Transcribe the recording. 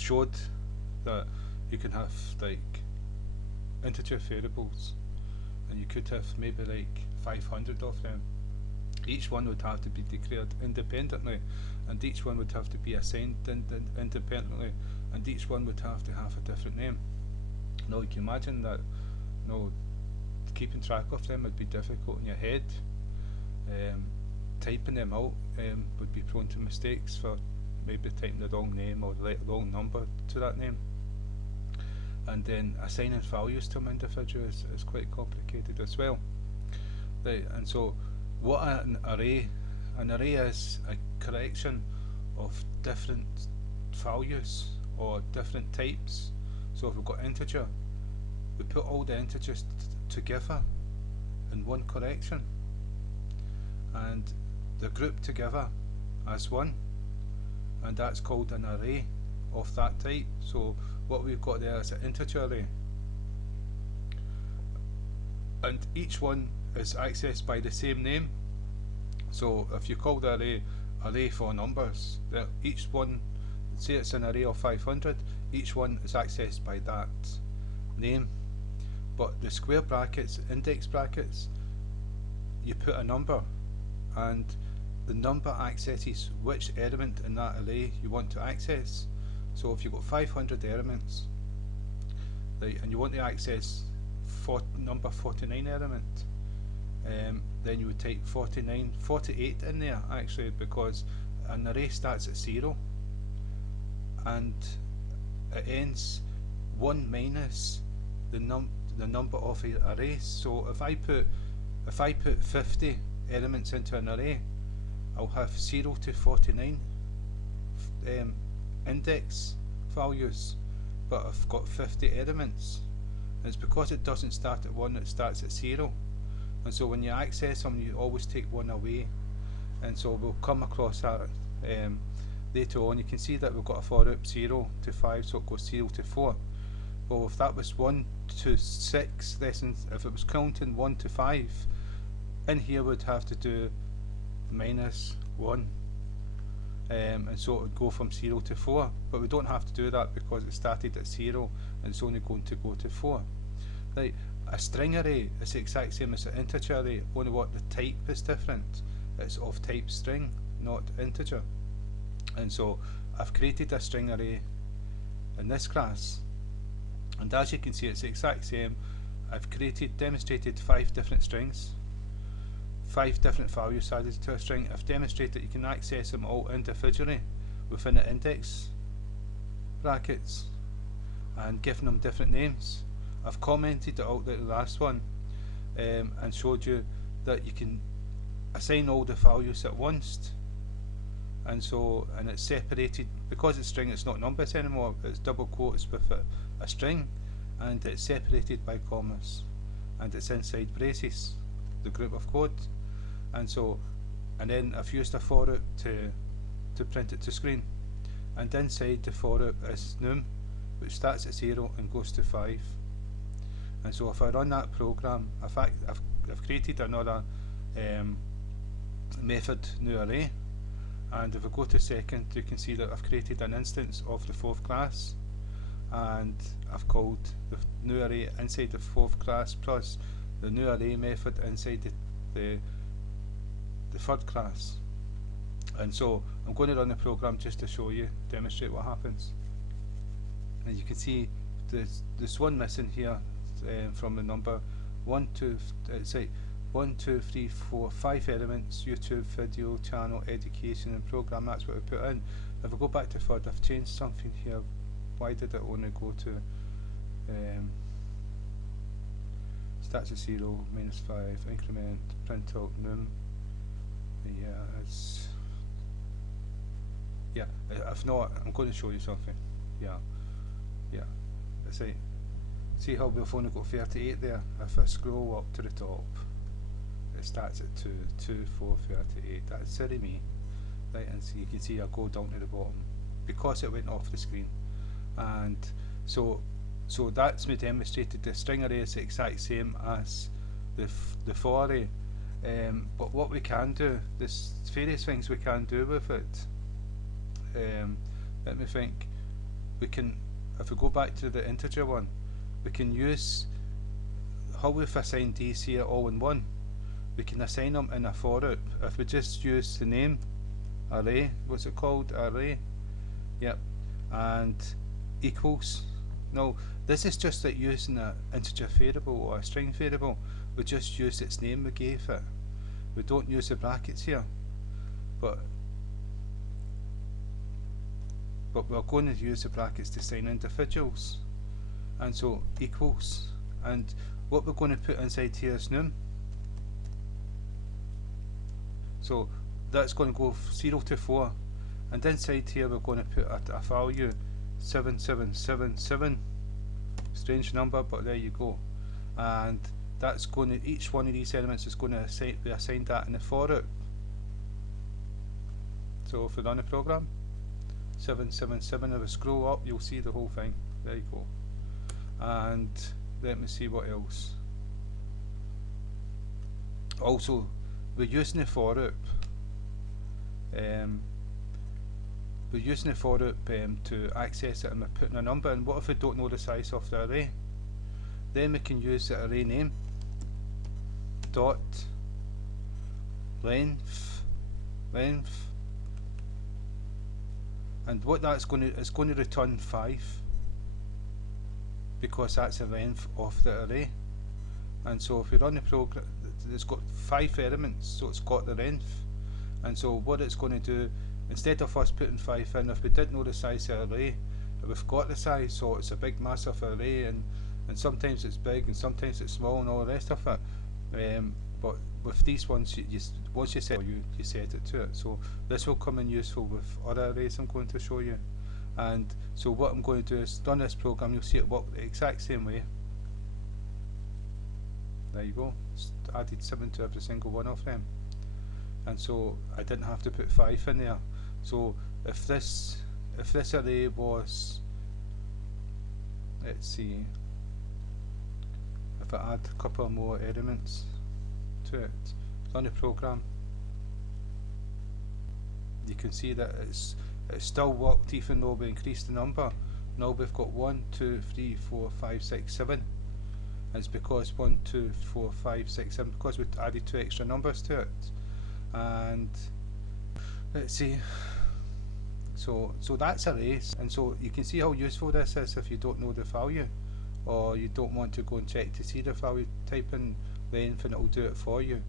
showed that you can have like integer variables, and you could have maybe like 500 of them. Each one would have to be declared independently, and each one would have to be assigned independently, and each one would have to have a different name. Now you can imagine that, keeping track of them would be difficult in your head. Um, Typing them out would be prone to mistakes for maybe typing the wrong name or the wrong number to that name. And then assigning values to an individual is quite complicated as well. Right, and so what an array is a collection of different values or different types. So if we've got integer, we put all the integers together in one collection, and they're grouped together as one, and that's called an array of that type. So what we've got there is an integer array, and each one is accessed by the same name. So if you call the array for numbers, each one, say it's an array of 500, each one is accessed by that name. But the square brackets, index brackets, you put a number, and the number accesses which element in that array you want to access. So if you've got 500 elements, right, and you want to access number 49 element, then you would type 48 in there actually, because an array starts at 0 and it ends 1 minus the number of arrays. So if I put 50 elements into an array, I'll have 0 to 49 index values, but I've got 50 elements. And it's because it doesn't start at 1, it starts at 0. And so when you access them, you always take 1 away. And so we'll come across that later on. You can see that we've got a for loop 0 to 5, so it goes 0 to 4. Well, if that was 1 to 6, if it was counting 1 to 5, in here we'd have to do minus 1. And so it would go from 0 to 4, but we don't have to do that because it started at 0 and it's only going to go to 4. Right, a string array is the exact same as an integer array, only what the type is different. It's of type string, not integer. And so I've created a string array in this class, and as you can see it's the exact same. I've demonstrated 5 different strings, 5 different values added to a string. I've demonstrated you can access them all individually within the index brackets and given them different names. I've commented it out like the last one, and showed you that you can assign all the values at once, and it's separated because it's string. It's not numbers anymore, it's double quotes with a string, and it's separated by commas, and it's inside braces, the group of code. And then I've used a for loop to print it to screen, and inside the for loop is num, which starts at 0 and goes to 5. And so if I run that program, I've created another method new array, and if I go to second, you can see that I've created an instance of the 4th class, and I've called the new array inside the 4th class plus the new array method inside the 3rd class. And so I'm going to run the program just to show you, demonstrate what happens. And you can see there's one missing here from the number 1, 2, 3, 4, 5 elements: YouTube, video, channel, education, and program. That's what we put in. If I go back to 3rd, I've changed something here. Why did it only go to starts at 0, minus 5, increment, print out num? If not, I'm going to show you something. See how we've only got 38 there. If I scroll up to the top, it starts at 2, 2, 4, 38. That's silly me. Right, and so you can see I go down to the bottom because it went off the screen. And so that's me demonstrated the string array is the exact same as the for array. But what we can do, there's various things we can do with it. Let me think. we can, if we go back to the integer one, we can use how we've assigned these here all in one. We can assign them in a for loop. If we just use the name array, what's it called, array, yep, and equals. No, this is just like using an integer variable or a string variable. We just use its name we gave it. We don't use the brackets here, but we're going to use the brackets to assign individuals. And so equals, and what we're going to put inside here is num. So that's going to go 0 to 4, and inside here we're going to put a value 7777. Strange number, but there you go. And that's going to, each one of these elements is going to be assigned that in the for loop. So if we run the program, 777, if we scroll up you'll see the whole thing. There you go. And let me see what else. Also, we're using the for loop. We're using the for loop to access it, and we're putting a number in. What if we don't know the size of the array? Then we can use the array name dot length, and what that's going to, it's going to return 5, because that's the length of the array. And so if we run the program, it's got 5 elements, so it's got the length. And so what it's going to do, instead of us putting 5 in, if we didn't know the size of the array, we've got the size, so it's a big massive array, and sometimes it's big and sometimes it's small and all the rest of it. But with these ones, once you set you set it to it. So this will come in useful with other arrays I'm going to show you. And so what I'm going to do is run this program. You'll see it work the exact same way. There you go. It's added 7 to every single one of them. And so I didn't have to put 5 in there. So if this array was, let's see, if I add a couple more elements to it, run the program, you can see that it's still worked even though we increased the number. Now we've got 1, 2, 3, 4, 5, 6, 7. And it's because 1, 2, 4, 5, 6, 7, because we added 2 extra numbers to it. And let's see, so that's arrays. And so you can see how useful this is if you don't know the value, or you don't want to go and check to see the value. Type in length and it will do it for you.